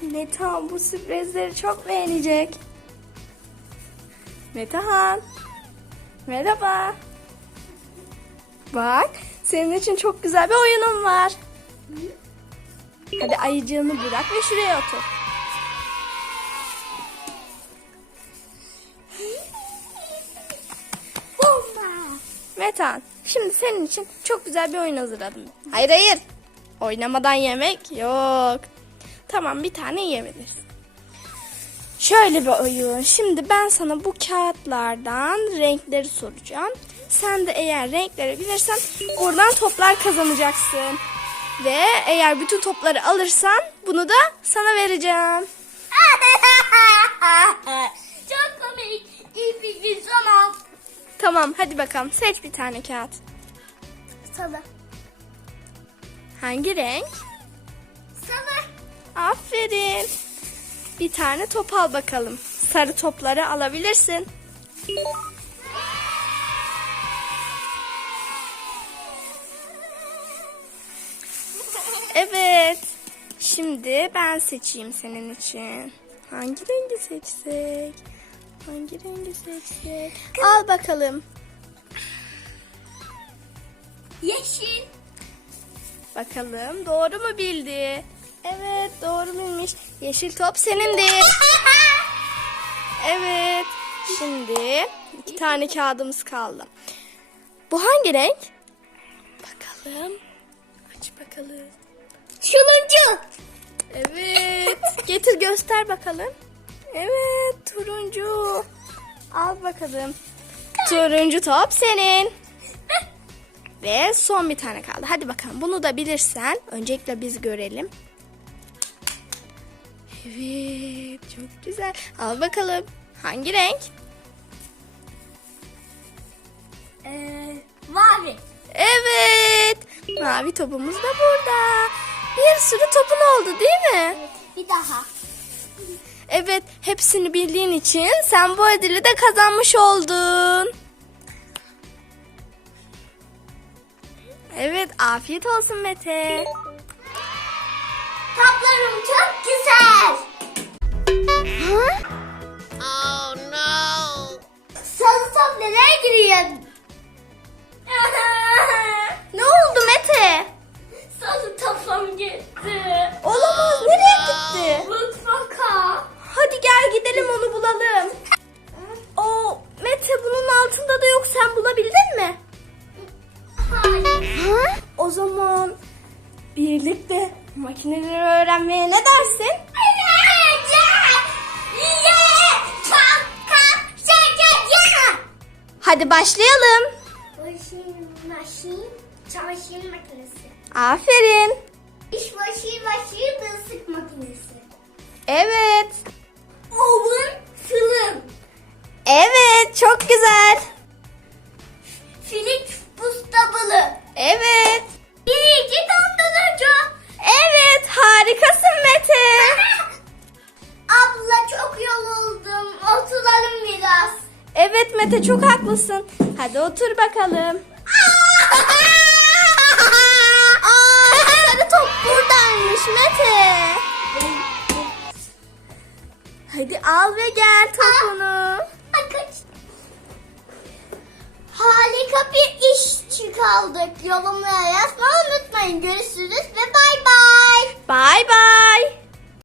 Metehan bu sürprizleri çok beğenecek. Metehan. Merhaba. Bak, senin için çok güzel bir oyunum var. Hadi ayıcığını bırak ve şuraya otur. Metehan, şimdi senin için çok güzel bir oyun hazırladım. Hayır hayır. Oynamadan yemek yok. Tamam, bir tane yiyebilirsin. Şöyle bir oyun. Şimdi ben sana bu kağıtlardan renkleri soracağım. Sen de eğer renkleri bilirsen oradan toplar kazanacaksın. Ve eğer bütün topları alırsan bunu da sana vereceğim. Çok komik. İyi bir zaman. Tamam, hadi bakalım, seç bir tane kağıt. Sarı. Hangi renk? Sarı. Aferin. Bir tane top al bakalım. Sarı topları alabilirsin. Evet. Şimdi ben seçeyim senin için. Hangi rengi seçsek? Hangi rengi seçsek? Al bakalım. Yeşil. Bakalım doğru mu bildi? Evet, doğru bilmiş. Yeşil top senindir. Evet. Şimdi 2 tane kağıdımız kaldı. Bu hangi renk? Bakalım. Aç bakalım. Turuncu. Evet. Getir göster bakalım. Evet, turuncu. Al bakalım. Turuncu top senin. Ve son bir tane kaldı. Hadi bakalım, bunu da bilirsen öncelikle biz görelim. Evet, çok güzel. Al bakalım. Hangi renk? Mavi. Evet. Mavi topumuz da burada. Bir sürü topun oldu değil mi? Bir daha. Evet, hepsini bildiğin için sen bu ödülü de kazanmış oldun. Evet, afiyet olsun Mete. Toplarım çok güzel. Oh no! Sarı top nereye giriyor? Ne oldu Mete? Sarı topum gitti. Olamaz, nereye gitti? Mutfaka. Hadi gel gidelim, onu bulalım. O Mete, bunun altında da yok, sen bulabildin mi? Hayır. O zaman birlikte makineleri öğrenmeye ne dersin? Hadi başlayalım. Çamaşır makinesi. Aferin. Dişbaşı ısık makinesi. Evet. Oven fırın. Evet, çok güzel. Philips buzdolabı. Evet. Birinci dondurucu. Evet, harikasın Mete. Abla çok yoruldum. Oturalım biraz. Evet Mete, çok haklısın. Hadi otur bakalım. Aa, sarı top buradaymış Mete. Hadi al ve gel topunu. Harika bir iş çıkardık. Yorumlara yazmayı unutmayın. Görüşürüz ve bay bay. Bay bay.